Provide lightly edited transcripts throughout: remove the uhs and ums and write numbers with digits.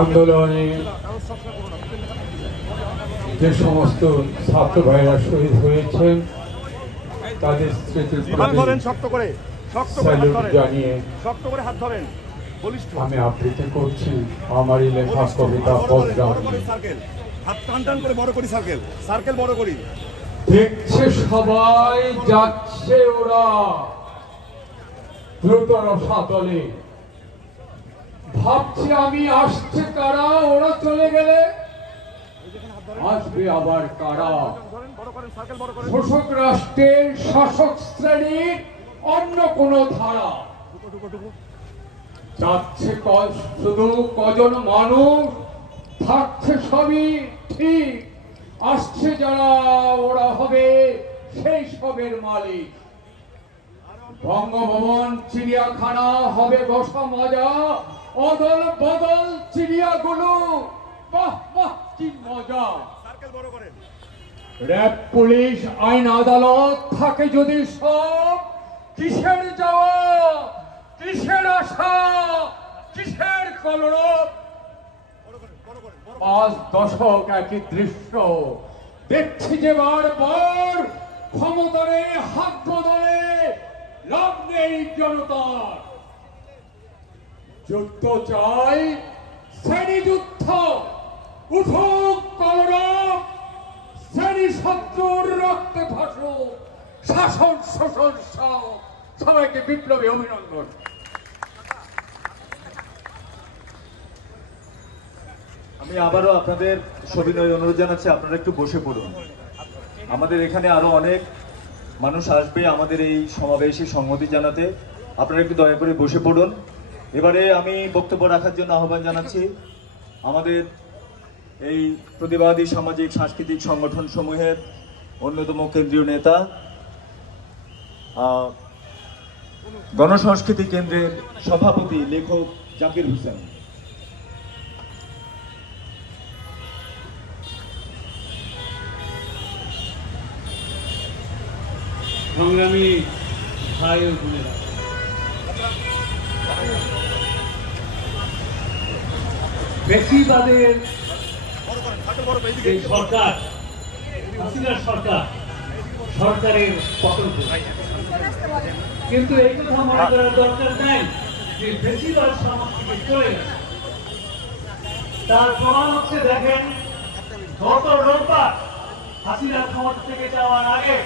আন্দোলনে যে সমস্ত ছাত্র ভাইরা শহীদ হয়েছেন তাদের স্মৃতির জানিয়ে আমি আবৃত্তি করছি আমারই লেখা কবিতা দেখছে সবাই যাচ্ছে ওরা দ্রুতর সাতলে ভাবছি আমি আসছে কারা ওরা চলে গেলে আসবে আবার কারা শোষক রাষ্ট্রের শাসক শ্রেণীর অন্য কোন ধারা যাচ্ছে শুধু কজন মানুষ থাকছে সবই ঠিক আসছে যারা ওরা হবে সেই সবের মালিক বঙ্গভবন চিড়িয়াখানা হবে বসা মজা অদল বদল চিড়িয়াগুলো বাহ বাহ কি মজা র‍্যাব পুলিশ আইন আদালত থাকে যদি সব কিসের যাওয়া কিসের আশা কিসের কলরব ৫ দশক একই দৃশ্য দেখছি যে বারবার ক্ষমতারে হাত বদলে লাভ নেই জনতার যুদ্ধ চাই শ্রেণী যুদ্ধ উঠুক কলরব শ্রেণী শত্রুর রক্তে ভাসুক শাসন শোষণ সবাইকে বিপ্লবী অভিনন্দন। আমি আবারও আপনাদের সবিনয় অনুরোধ জানাচ্ছি আপনারা একটু বসে পড়ুন। আমাদের এখানে আরো অনেক মানুষ আসবে আমাদের এই সমাবেশে সংহতি জানাতে, আপনারা একটু দয়া করে বসে পড়ুন। এবারে আমি বক্তব্য রাখার জন্য আহ্বান জানাচ্ছি আমাদের এই প্রতিবাদী সামাজিক সাংস্কৃতিক সংগঠন সমূহের অন্যতম কেন্দ্রীয় নেতা গণসংস্কৃতি কেন্দ্রের সভাপতি লেখক জাকির হোসেন। সংগ্রামী ভাই ও বোনেরা, বেশিরভাগের এই সরকার হাসিনার সরকারের পতন, কিন্তু এই কথা মনে করার দরকার নেই যে বেশিরভাগ সমাজ থেকে চলে গেছে। তার প্রমাণ হচ্ছে দেখেন, গত রোববার হাসিনা ক্ষমতা থেকে যাওয়ার আগে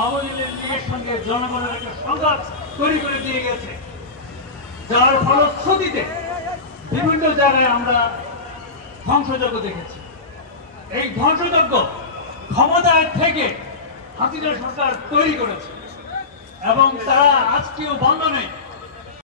আওয়ামী লীগের সঙ্গে জনগণের একটা সংঘাত তৈরি করে দিয়ে গেছে, যার ফলশ্রুতিতে বিভিন্ন জায়গায় আমরা ধ্বংসযজ্ঞ দেখেছি। এই ধ্বংসযজ্ঞ ক্ষমতায় থেকে হাসিনা সরকার তৈরি করেছে এবং তারা আজকেও বন্ধ নেই।